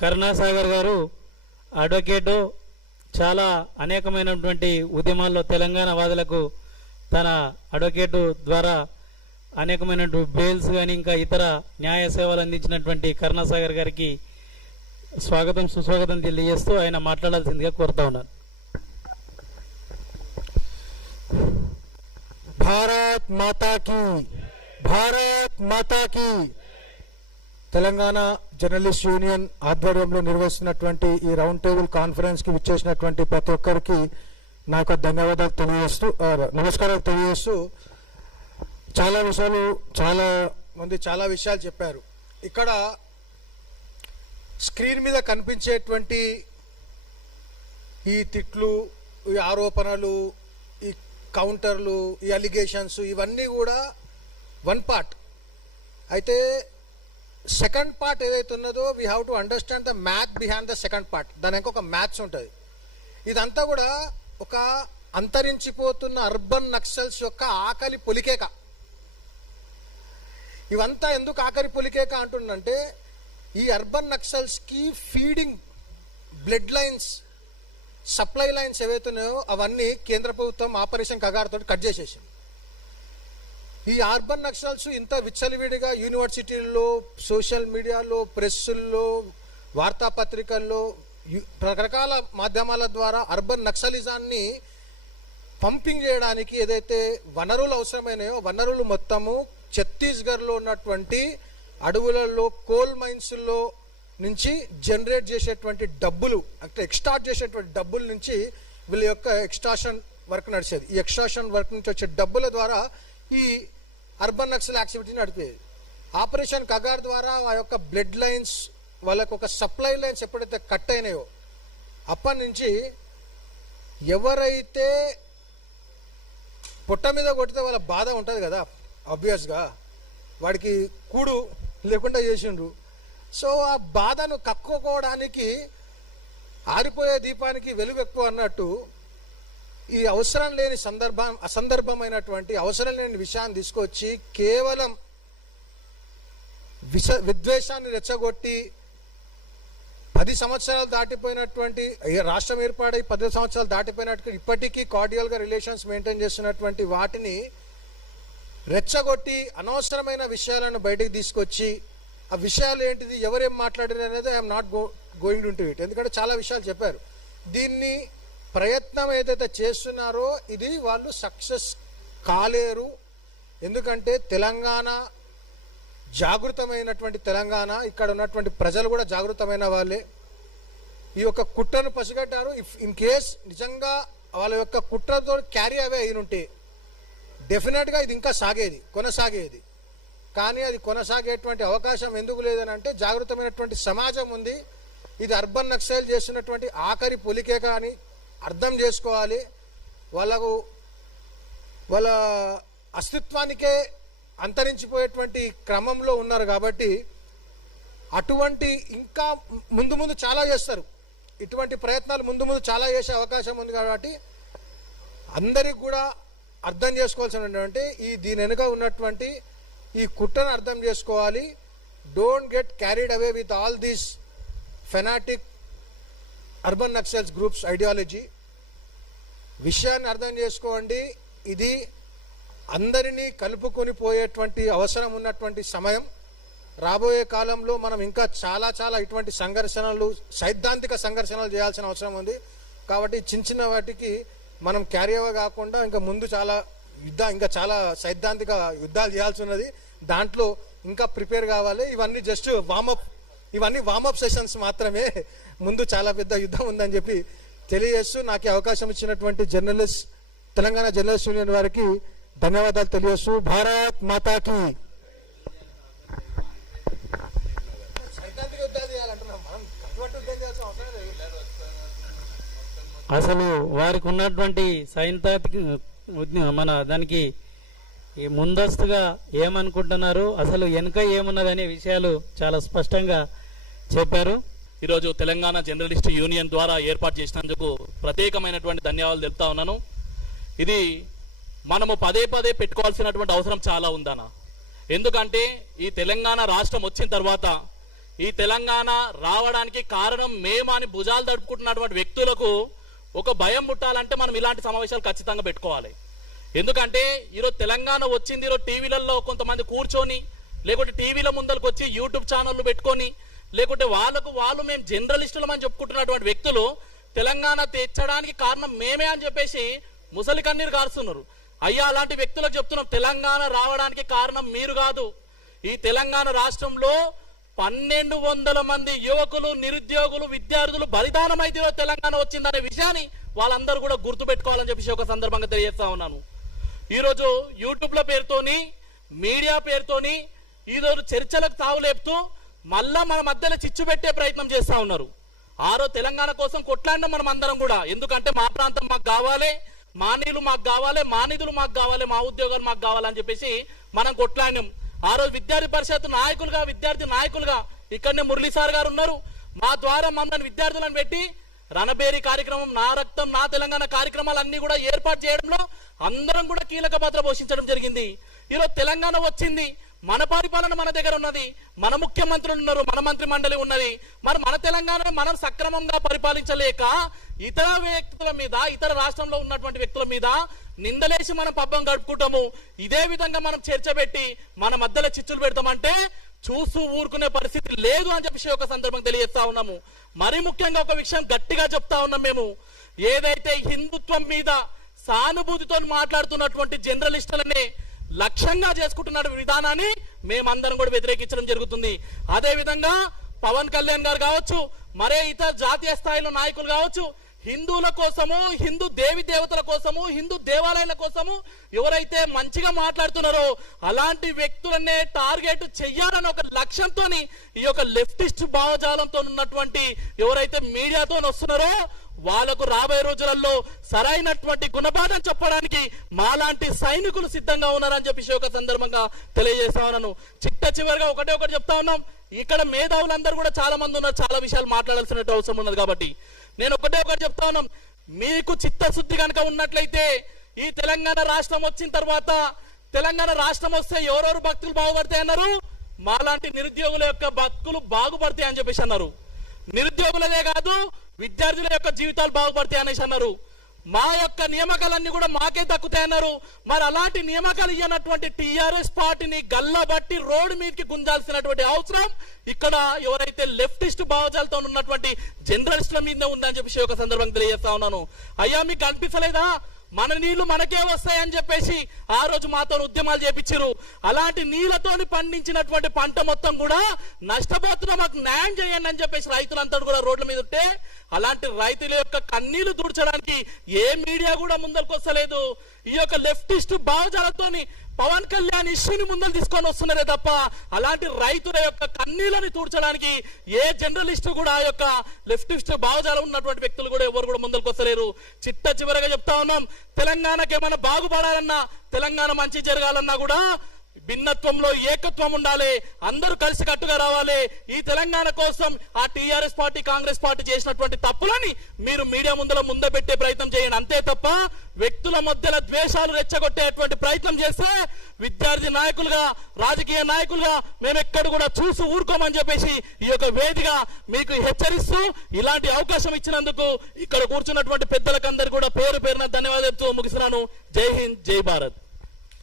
కరుణాసాగర్ గారు అడ్వకేటు, చాలా అనేకమైనటువంటి ఉద్యమాల్లో తెలంగాణ వాదులకు తన అడ్వకేటు ద్వారా అనేకమైనటువంటి బెయిల్స్ కానీ ఇంకా ఇతర న్యాయ సేవలు అందించినటువంటి కరుణాసాగర్ గారికి స్వాగతం సుస్వాగతం తెలియజేస్తూ ఆయన మాట్లాడాల్సిందిగా కోరుతా ఉన్నాను. భారత్ మాతా కీ, భారత్ మాతా కీ. తెలంగాణ జర్నలిస్ట్ యూనియన్ ఆధ్వర్యంలో నిర్వహిస్తున్నటువంటి ఈ రౌండ్ టేబుల్ కాన్ఫరెన్స్ కి విచ్చేసినటువంటి ప్రతి ఒక్కరికి నా యొక్క ధన్యవాదాలు తెలియజేస్తూ, నమస్కారాలు తెలియజేస్తూ, చాలా మంది చాలా విషయాలు చెప్పారు. ఇక్కడ స్క్రీన్ మీద కనిపించేటువంటి ఈ తిట్లు, ఈ ఆరోపణలు, ఈ కౌంటర్లు, ఈ అలిగేషన్స్ ఇవన్నీ కూడా వన్ పార్ట్. అయితే సెకండ్ పార్ట్ ఏదైతే ఉన్నదో we have to understand the math behind the second part. దానికి ఒక మ్యాథ్స్ ఉంటుంది. ఇదంతా కూడా ఒక అంతరించిపోతున్న అర్బన్ నక్సల్స్ యొక్క ఆకలి పొలికేక. ఇవంతా ఎందుకు ఆకలి పొలికేక అంటుందంటే, ఈ అర్బన్ నక్సల్స్కి feeding blood lines, supply lines ఏవైతున్నాయో అవన్నీ కేంద్ర ప్రభుత్వం ఆపరేషన్ కగారుతో కట్ చేసేసింది. ఈ అర్బన్ నక్సల్స్ ఇంత విచ్చలవిడిగా యూనివర్సిటీల్లో, సోషల్ మీడియాలో, ప్రెస్సుల్లో, వార్తాపత్రికల్లో, రకరకాల మాధ్యమాల ద్వారా అర్బన్ నక్సలిజాన్ని పంపింగ్ చేయడానికి ఏదైతే వనరులు అవసరమైనాయో వనరులు మొత్తము ఛత్తీస్గఢ్లో ఉన్నటువంటి అడవులలో, కోల్ మైన్స్లో నుంచి జనరేట్ చేసేటువంటి డబ్బులు, అంటే ఎక్స్ట్రాక్ట్ చేసేటువంటి డబ్బుల నుంచి వీళ్ళ యొక్క ఎక్స్ట్రాక్షన్ వర్క్ నడిచేది. ఈ ఎక్స్ట్రాక్షన్ వర్క్ నుంచి వచ్చే డబ్బుల ద్వారా ఈ అర్బన్ నక్సల్ యాక్టివిటీని నడిపేది. ఆపరేషన్ కగార్ ద్వారా ఆ యొక్క బ్లడ్ లైన్స్, వాళ్ళకు ఒక సప్లై లైన్స్ ఎప్పుడైతే కట్ అయినాయో అప్పటి నుంచి ఎవరైతే పొట్ట మీద కొట్టితే వాళ్ళ బాధ ఉంటుంది కదా, ఆబ్వియస్గా వాడికి కూడు లేకుండా చేసిండ్రు. సో ఆ బాధను కక్కుకోవడానికి ఆరిపోయే దీపానికి వెలుగు ఎక్కువ అన్నట్టు ఈ అవసరం లేని అసందర్భమైనటువంటి అవసరం లేని విషయాన్ని తీసుకొచ్చి కేవలం విద్వేషాన్ని రెచ్చగొట్టి 10 సంవత్సరాలు దాటిపోయినటువంటి రాష్ట్రం ఏర్పాటై 10 సంవత్సరాలు దాటిపోయినట్టు ఇప్పటికీ కార్డియల్గా రిలేషన్స్ మెయింటైన్ చేస్తున్నటువంటి వాటిని రెచ్చగొట్టి అనవసరమైన విషయాలను బయటకు తీసుకొచ్చి ఆ విషయాలు ఏంటిది, ఎవరేం మాట్లాడారు అనేది I'm not going to it. ఎందుకంటే చాలా విషయాలు చెప్పారు. దీన్ని ప్రయత్నం ఏదైతే చేస్తున్నారో ఇది వాళ్ళు సక్సెస్ కాలేరు. ఎందుకంటే తెలంగాణ జాగృతమైనటువంటి తెలంగాణ, ఇక్కడ ఉన్నటువంటి ప్రజలు కూడా జాగృతమైన వాళ్ళే. ఈ యొక్క కుట్రను పసిగట్టారు. ఇన్ కేస్ నిజంగా వాళ్ళ యొక్క కుట్రతో క్యారీ అవే అయినుంటే డెఫినెట్గా ఇది ఇంకా కొనసాగేది. కానీ అది కొనసాగేటువంటి అవకాశం ఎందుకు లేదని అంటే, జాగృతమైనటువంటి సమాజం ఉంది. ఇది అర్బన్ నక్సల్ చేస్తున్నటువంటి ఆఖరి పొలికేక అని అర్థం చేసుకోవాలి. వాళ్ళ అస్తిత్వానికే అంతరించిపోయేటువంటి క్రమంలో ఉన్నారు. కాబట్టి అటువంటి ఇంకా ముందు చాలా చేస్తారు. ఇటువంటి ప్రయత్నాలు ముందు చాలా చేసే అవకాశం ఉంది. కాబట్టి అందరికి కూడా అర్థం చేసుకోవాల్సినటువంటి దీని వెనుక ఉన్నటువంటి ఈ కుట్రను అర్థం చేసుకోవాలి. Don't get carried away with all these fanatic urban Naxals groups ideology. విషయాన్ని అర్థం చేసుకోండి. ఇది అందరినీ కలుపుకొని పోయేటువంటి అవసరం ఉన్నటువంటి సమయం. రాబోయే కాలంలో మనం ఇంకా చాలా ఇటువంటి సంఘర్షణలు, సైద్ధాంతిక సంఘర్షణలు చేయాల్సిన అవసరం ఉంది. కాబట్టి చిన్న వాటికి మనం క్యారీ అవ్వ కాకుండా ఇంకా ముందు ఇంకా చాలా సైద్ధాంతిక యుద్ధాలు చేయాల్సి ఉన్నది. దాంట్లో ఇంకా ప్రిపేర్ కావాలి. ఇవన్నీ జస్ట్ వామప్ సెషన్స్ మాత్రమే. ముందు చాలా పెద్ద యుద్ధం ఉందని చెప్పి తెలియజేస్తూ నాకు అవకాశం ఇచ్చినటువంటి తెలంగాణ జర్నలిస్ట్ యూనియన్ వారికి ధన్యవాదాలు తెలియజేస్తూ, భారత్ మాతాకి. అసలు వారికి ఉన్నటువంటి సైద్ధాంతిక దానికి ముందస్తుగా ఏమనుకుంటున్నారు, అసలు వెనుక ఏమున్నదనే విషయాలు చాలా స్పష్టంగా చెప్పారు. ఈరోజు తెలంగాణ జర్నలిస్ట్ యూనియన్ ద్వారా ఏర్పాటు చేసినందుకు ప్రత్యేకమైనటువంటి ధన్యవాదాలు తెలుపుతా ఉన్నాను. ఇది మనము పదే పెట్టుకోవాల్సినటువంటి అవసరం చాలా ఉందన్న. ఎందుకంటే ఈ తెలంగాణ రాష్ట్రం వచ్చిన తర్వాత ఈ తెలంగాణ రావడానికి కారణం మేము అని భుజాలు తడుపుకుంటున్నటువంటి వ్యక్తులకు ఒక భయం పుట్టాలంటే మనం ఇలాంటి సమావేశాలు ఖచ్చితంగా పెట్టుకోవాలి. ఎందుకంటే ఈరోజు తెలంగాణ వచ్చింది, ఈరోజు టీవీలలో కొంతమంది కూర్చొని, లేకుంటే టీవీల ముందరకు వచ్చి యూట్యూబ్ ఛానళ్ళు పెట్టుకొని, లేకుంటే వాళ్ళు మేము జర్నలిస్టులం అని చెప్పుకుంటున్నటువంటి వ్యక్తులు తెలంగాణ తెచ్చడానికి కారణం మేమే అని చెప్పేసి ముసలి కన్నీరు కారుస్తున్నారు. అయ్యా, అలాంటి వ్యక్తులకు చెప్తున్నాం, తెలంగాణ రావడానికి కారణం మీరు కాదు. ఈ తెలంగాణ రాష్ట్రంలో 1200 మంది యువకులు, నిరుద్యోగులు, విద్యార్థులు బలిదానం అయితే తెలంగాణ వచ్చిందనే విషయాన్ని వాళ్ళందరూ కూడా గుర్తు పెట్టుకోవాలని చెప్పేసి ఒక సందర్భంగా తెలియజేస్తా ఉన్నాను. ఈరోజు యూట్యూబ్ల పేరుతోని, మీడియా పేరుతోని ఈరోజు చర్చలకు తావులేపుతూ మళ్ళా మన మధ్యలో చిచ్చు పెట్టే ప్రయత్నం చేస్తా ఉన్నారు. తెలంగాణ కోసం కొట్లాడినాం మనం అందరం కూడా. ఎందుకంటే మా ప్రాంతం మాకు కావాలి, మా నీళ్లు మాకు కావాలి, మా నిధులు మాకు కావాలి, మా ఉద్యోగాలు మాకు కావాలని చెప్పేసి మనం కొట్లాడినాం. విద్యార్థి పరిషత్ నాయకులుగా, విద్యార్థి నాయకులుగా ఇక్కడనే మురళీ సార్ గారు ఉన్నారు. మా ద్వారా మమ్మల్ని విద్యార్థులను పెట్టి రణబేరి కార్యక్రమం, నా రక్తం నా తెలంగాణ కార్యక్రమాలన్నీ కూడా ఏర్పాటు చేయడంలో అందరం కూడా కీలక పాత్ర పోషించడం జరిగింది. ఈరోజు తెలంగాణ వచ్చింది, మన పరిపాలన మన దగ్గర ఉన్నది, మన ముఖ్యమంత్రులు ఉన్నారు, మన మంత్రి మండలి ఉన్నది. మన తెలంగాణను మనం సక్రమంగా పరిపాలించలేక ఇతర వ్యక్తుల మీద, ఇతర రాష్ట్రంలో ఉన్నటువంటి వ్యక్తుల మీద నిందలేసి మనం పబ్బం గడుపుకుంటాము. ఇదే విధంగా మనం చర్చ పెట్టి మన మధ్యలో చిచ్చులు పెడతామంటే చూస్తూ ఊరుకునే పరిస్థితి లేదు అని చెప్పేసి ఒక సందర్భం తెలియజేస్తా ఉన్నాము. మరి ముఖ్యంగా ఒక విషయం గట్టిగా చెప్తా ఉన్నాం, మేము ఏదైతే హిందుత్వం మీద సానుభూతితో మాట్లాడుతున్నటువంటి జర్నలిస్టులనే లక్ష్యంగా చేసుకుంటున్న విధానాన్ని మేమందరం కూడా వ్యతిరేకించడం జరుగుతుంది. అదే విధంగా పవన్ కళ్యాణ్ గారు కావచ్చు, మరే ఇతర జాతీయ స్థాయిలో నాయకులు కావచ్చు, హిందువుల కోసము, హిందూ దేవి దేవతల కోసము, హిందూ దేవాలయాల కోసము ఎవరైతే మంచిగా మాట్లాడుతున్నారో అలాంటి వ్యక్తులనే టార్గెట్ చెయ్యాలని ఒక లక్ష్యంతో ఈ యొక్క లెఫ్టిస్ట్ భావజాలంతో ఉన్నటువంటి ఎవరైతే మీడియాతో వస్తున్నారో వాళ్ళకు రాబోయే రోజులలో సరైనటువంటి గుణపాఠం చెప్పడానికి మాలాంటి సైనికులు సిద్ధంగా ఉన్నారని చెప్పేసి ఒక సందర్భంగా తెలియజేస్తా ఉన్నాను. చివరిగా ఒకటి చెప్తా ఉన్నాం, ఇక్కడ మేధావులందరూ కూడా చాలా మంది ఉన్నారు, చాలా విషయాలు మాట్లాడాల్సిన అవసరం ఉన్నది. కాబట్టి నేను ఒకటి చెప్తా ఉన్నాం, మీకు చిత్తశుద్ధి కనుక ఉన్నట్లయితే ఈ తెలంగాణ రాష్ట్రం వచ్చిన తర్వాత, తెలంగాణ రాష్ట్రం వస్తే ఎవరెవరు భక్తులు బాగుపడతాయి అన్నారు, మాలాంటి నిరుద్యోగుల యొక్క బతుకులు బాగుపడతాయి అని చెప్పేసి అన్నారు. నిరుద్యోగులదే కాదు, విద్యార్థుల యొక్క జీవితాలు బాగుపడతాయి అనేసి అన్నారు. మా యొక్క నియామకాలన్నీ కూడా మాకే దక్కుతాయన్నారు. మరి అలాంటి నియామకాలు ఇవ్వనటువంటి టిఆర్ఎస్ పార్టీని గల్లబట్టి రోడ్డు మీదకి గుంజాల్సినటువంటి అవసరం ఇక్కడ ఎవరైతే లెఫ్టిస్ట్ భావజాలతో ఉన్నటువంటి జర్నలిస్టుల మీద ఉందని చెప్పేసి ఒక సందర్భంగా తెలియజేస్తా ఉన్నాను. అయ్యా, మీకు అనిపించలేదా మన నీళ్లు మనకే వస్తాయని చెప్పేసి ఆ రోజు మాతో ఉద్యమాలు చేపించారు? అలాంటి నీళ్లతోని పండించినటువంటి పంట మొత్తం కూడా నష్టపోతున్నా, మాకు న్యాయం చేయండి అని చెప్పేసి రైతులంతా కూడా రోడ్ల మీద ఉంటే అలాంటి రైతుల యొక్క కన్నీళ్లు దూడ్చడానికి ఏ మీడియా కూడా ముందరకు వస్తలేదు. ఈ యొక్క లెఫ్టిస్ట్ భావజాలతోని పవన్ కళ్యాణ్ ఇష్యూని ముందరు తీసుకొని వస్తున్నారే తప్ప అలాంటి రైతుల యొక్క కన్నీళ్ళని తూడ్చడానికి ఏ జర్నలిస్టు కూడా ఆ యొక్క లెఫ్టిస్ట్ భావజాలం ఉన్నటువంటి వ్యక్తులు కూడా ఎవరు కూడా ముందరకు వస్తలేరు. చివరగా చెప్తా ఉన్నాం, తెలంగాణకి ఏమైనా బాగుపడాలన్నా, తెలంగాణ మంచి జరగాలన్నా కూడా భిన్నత్వంలో ఏకత్వం ఉండాలి, అందరూ కలిసి కట్టుగా రావాలి. ఈ తెలంగాణ కోసం ఆ టిఆర్ఎస్ పార్టీ, కాంగ్రెస్ పార్టీ చేసినటువంటి తప్పులని మీరు మీడియా ముందు పెట్టే ప్రయత్నం చేయండి. అంతే తప్ప వ్యక్తుల మధ్యలో ద్వేషాలు రెచ్చగొట్టేటువంటి ప్రయత్నం చేస్తే విద్యార్థి నాయకులుగా, రాజకీయ నాయకులుగా మేము ఎక్కడ కూడా చూసి ఊరుకోమని చెప్పేసి ఈ యొక్క వేదిక మీకు హెచ్చరిస్తూ ఇలాంటి అవకాశం ఇచ్చినందుకు ఇక్కడ కూర్చున్నటువంటి పెద్దలకందరూ కూడా పేరు పేరున ధన్యవాదాలు చెప్తూ ముగిస్తున్నాను. జై హింద్, జై భారత్.